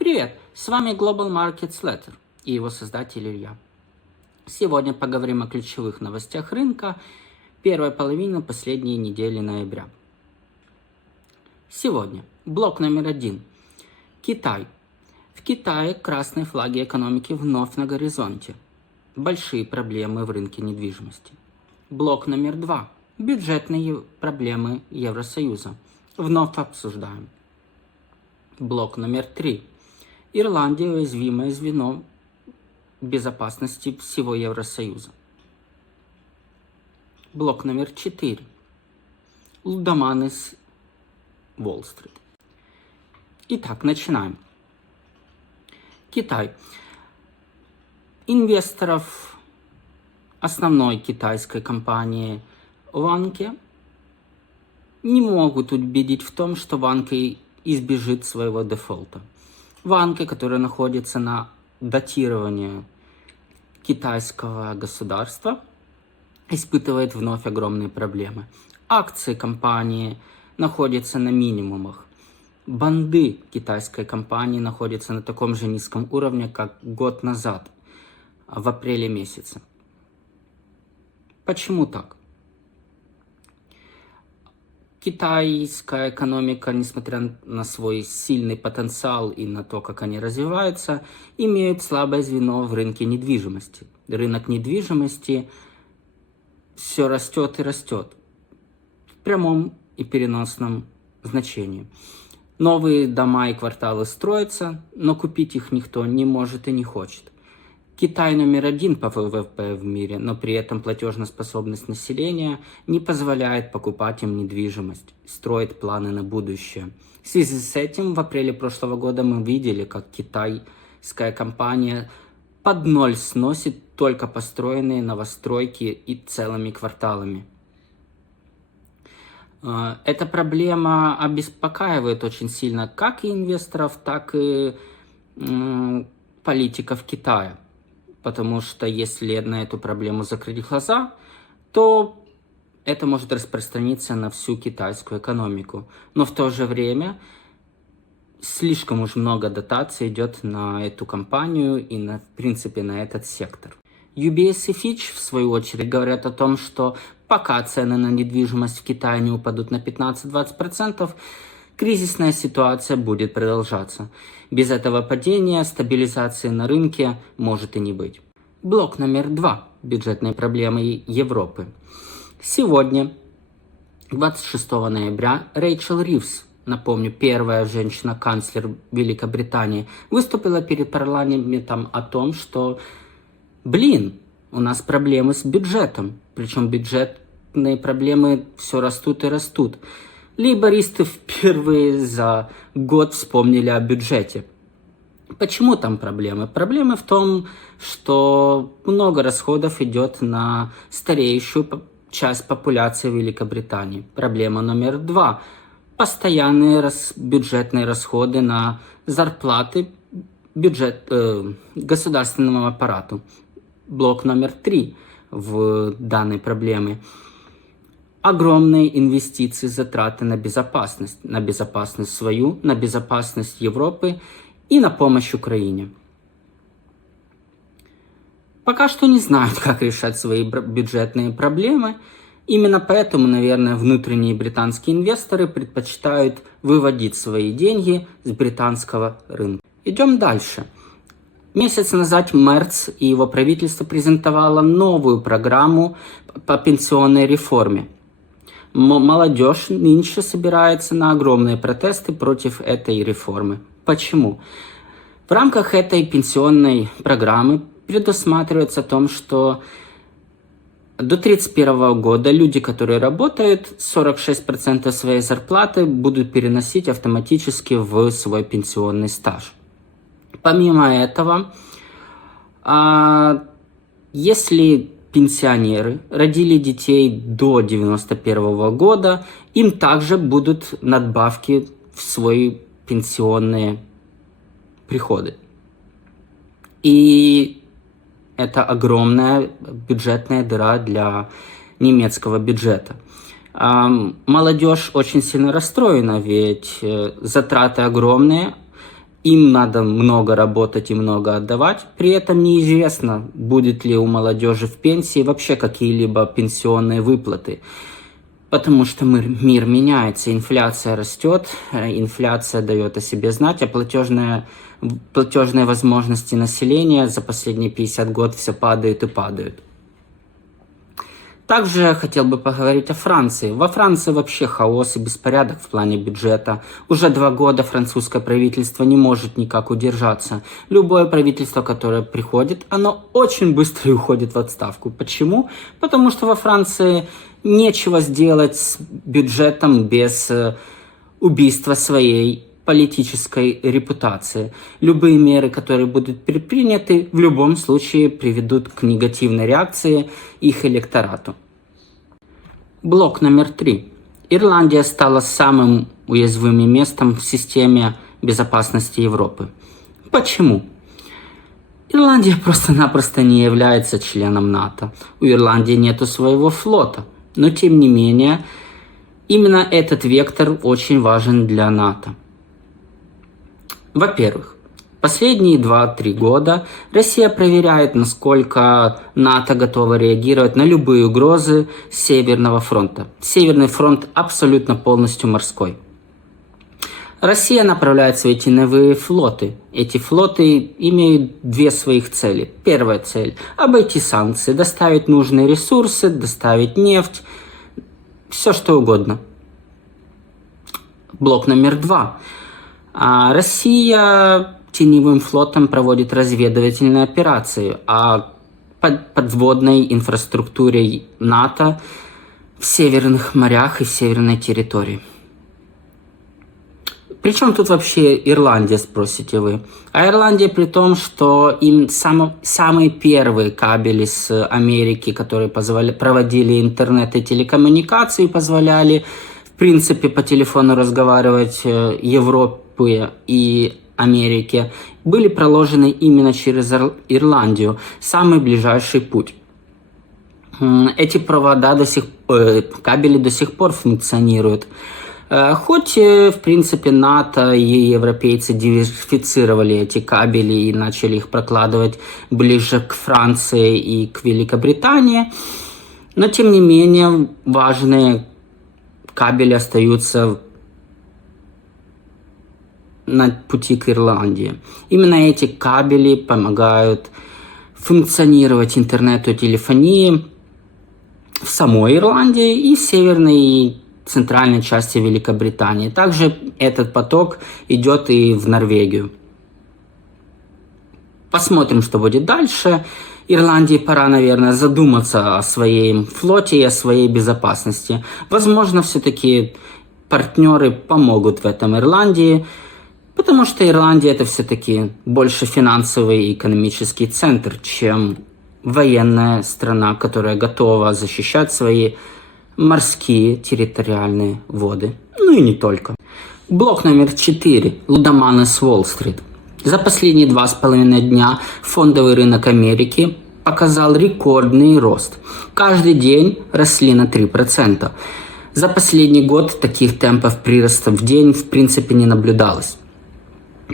Привет! С вами Global Markets Letter и его создатель Илья. Сегодня поговорим о ключевых новостях рынка первой половины последней недели ноября. Сегодня блок номер 1. Китай. В Китае красные флаги экономики вновь на горизонте. Большие проблемы в рынке недвижимости. Блок номер 2. Бюджетные проблемы Евросоюза. Вновь обсуждаем. Блок номер 3. Ирландия – уязвимое звено безопасности всего Евросоюза. Блок номер 4. Лудоманы с Уолл-стрит. Итак, начинаем. Китай. Инвесторов основной китайской компании Vanke не могут убедить в том, что Vanke избежит своего дефолта. Vanke, которая находится на датировании китайского государства, испытывает вновь огромные проблемы. Акции компании находятся на минимумах. Банды китайской компании находятся на таком же низком уровне, как год назад, в апреле месяце. Почему так? Китайская экономика, несмотря на свой сильный потенциал и на то, как они развиваются, имеют слабое звено в рынке недвижимости. Рынок недвижимости все растет и растет в прямом и переносном значении. Новые дома и кварталы строятся, но купить их никто не может и не хочет. Китай номер 1 по ВВП в мире, но при этом платежеспособность населения не позволяет покупать им недвижимость, строить планы на будущее. В связи с этим в апреле прошлого года мы видели, как китайская компания под ноль сносит только построенные новостройки и целыми кварталами. Эта проблема обеспокаивает очень сильно как и инвесторов, так и политиков Китая. Потому что если на эту проблему закрыть глаза, то это может распространиться на всю китайскую экономику. Но в то же время слишком уж много дотаций идет на эту компанию и, в принципе, на этот сектор. UBS и Fitch, в свою очередь, говорят о том, что пока цены на недвижимость в Китае не упадут на 15-20%, кризисная ситуация будет продолжаться. Без этого падения стабилизации на рынке может и не быть. Блок номер 2. Бюджетные проблемы Европы. Сегодня, 26 ноября, Рэйчел Ривз, напомню, первая женщина-канцлер Великобритании, выступила перед парламентом о том, что, у нас проблемы с бюджетом. Причем бюджетные проблемы все растут и растут. Лейбористы впервые за год вспомнили о бюджете. Почему там проблемы? Проблемы в том, что много расходов идет на стареющую часть популяции Великобритании. Проблема номер 2. Постоянные бюджетные расходы на зарплаты государственному аппарату. Блок номер 3 в данной проблеме. Огромные инвестиции, затраты на безопасность свою, на безопасность Европы и на помощь Украине. Пока что не знают, как решать свои бюджетные проблемы. Именно поэтому, наверное, внутренние британские инвесторы предпочитают выводить свои деньги с британского рынка. Идем дальше. Месяц назад Мерц и его правительство презентовало новую программу по пенсионной реформе. Молодежь нынче собирается на огромные протесты против этой реформы. Почему? В рамках этой пенсионной программы предусматривается о том, что до 1931 года люди, которые работают, 46% своей зарплаты будут переносить автоматически в свой пенсионный стаж. Помимо этого, если пенсионеры родили детей до 1991 года, им также будут надбавки в свои пенсионные приходы. И это огромная бюджетная дыра для немецкого бюджета. Молодежь очень сильно расстроена, ведь затраты огромные, им надо много работать и много отдавать. При этом неизвестно, будет ли у молодежи в пенсии вообще какие-либо пенсионные выплаты. Потому что мир меняется, инфляция растет, инфляция дает о себе знать, а платежные возможности населения за последние 50 год все падают и падают. Также хотел бы поговорить о Франции. Во Франции вообще хаос и беспорядок в плане бюджета. Уже 2 года французское правительство не может никак удержаться. Любое правительство, которое приходит, оно очень быстро уходит в отставку. Почему? Потому что во Франции нечего сделать с бюджетом без убийства своей политической репутации. Любые меры, которые будут предприняты, в любом случае приведут к негативной реакции их электорату. Блок номер 3. Ирландия стала самым уязвимым местом в системе безопасности Европы. Почему? Ирландия просто-напросто не является членом НАТО. У Ирландии нету своего флота. Но тем не менее, именно этот вектор очень важен для НАТО. Во-первых, последние 2-3 года Россия проверяет, насколько НАТО готово реагировать на любые угрозы Северного фронта. Северный фронт абсолютно полностью морской. Россия направляет свои теневые флоты. Эти флоты имеют 2 своих цели. Первая цель – обойти санкции, доставить нужные ресурсы, доставить нефть, все что угодно. Блок номер 2. Россия теневым флотом проводит разведывательные операции, а подводной инфраструктуре НАТО в северных морях и в северной территории. Причем тут вообще Ирландия, спросите вы? А Ирландия при том, что им самые первые кабели с Америки, которые проводили интернет и телекоммуникации, позволяли в принципе по телефону разговаривать Европе и Америке, были проложены именно через Ирландию, самый ближайший путь. Эти кабели до сих пор функционируют. Хоть, в принципе, НАТО и европейцы диверсифицировали эти кабели и начали их прокладывать ближе к Франции и к Великобритании, но, тем не менее, важные кабели остаются на пути к Ирландии. Именно эти кабели помогают функционировать интернету и телефонии в самой Ирландии и в северной и центральной части Великобритании. Также этот поток идет и в Норвегию. Посмотрим, что будет дальше. Ирландии пора, наверное, задуматься о своем флоте и о своей безопасности. Возможно, все-таки партнеры помогут в этом Ирландии, потому что Ирландия это все-таки больше финансовый и экономический центр, чем военная страна, которая готова защищать свои морские территориальные воды. Ну и не только. Блок номер 4. Лудоманы с Уолл-стрит. За последние 2,5 дня фондовый рынок Америки показал рекордный рост. Каждый день росли на 3%. За последний год таких темпов прироста в день в принципе не наблюдалось.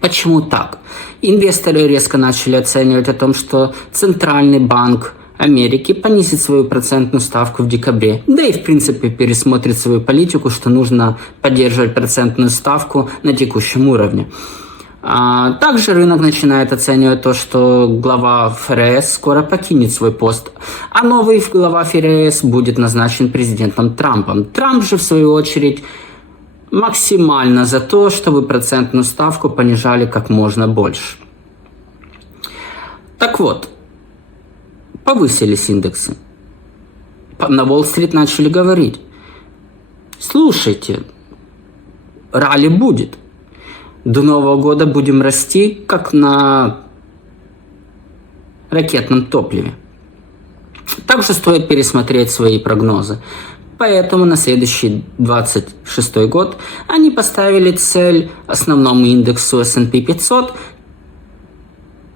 Почему так? Инвесторы резко начали оценивать о том, что Центральный банк Америки понизит свою процентную ставку в декабре, да и в принципе пересмотрит свою политику, что нужно поддерживать процентную ставку на текущем уровне. Также рынок начинает оценивать то, что глава ФРС скоро покинет свой пост, а новый глава ФРС будет назначен президентом Трампом. Трамп же в свою очередь максимально за то, чтобы процентную ставку понижали как можно больше. Так вот, повысились индексы. На Уолл-стрит начали говорить: слушайте, ралли будет. До Нового года будем расти, как на ракетном топливе. Также стоит пересмотреть свои прогнозы. Поэтому на следующий 26 год они поставили цель основному индексу S&P 500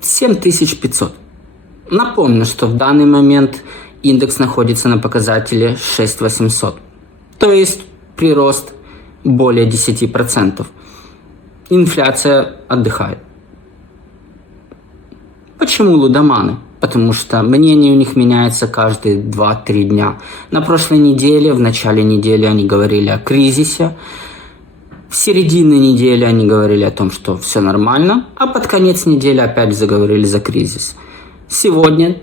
7500. Напомню, что в данный момент индекс находится на показателе 6800, то есть прирост более 10%. инфляция отдыхает. Почему лудоманы? Потому что мнение у них меняется каждые 2-3 дня. На прошлой неделе, в начале недели они говорили о кризисе. В середине недели они говорили о том, что все нормально. А под конец недели опять заговорили за кризис. Сегодня,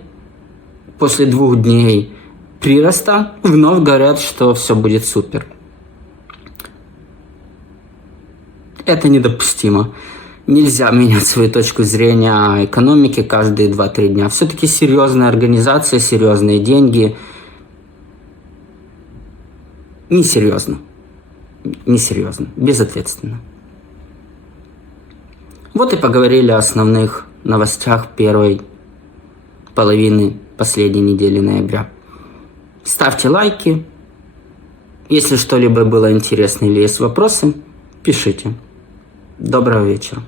после 2 дней прироста, вновь говорят, что все будет супер. Это недопустимо. Нельзя менять свою точку зрения о экономике каждые 2-3 дня. Все-таки серьезная организация, серьезные деньги. Несерьезно. Несерьезно. Безответственно. Вот и поговорили о основных новостях первой половины последней недели ноября. Ставьте лайки. Если что-либо было интересно или есть вопросы, пишите. Доброго вечера.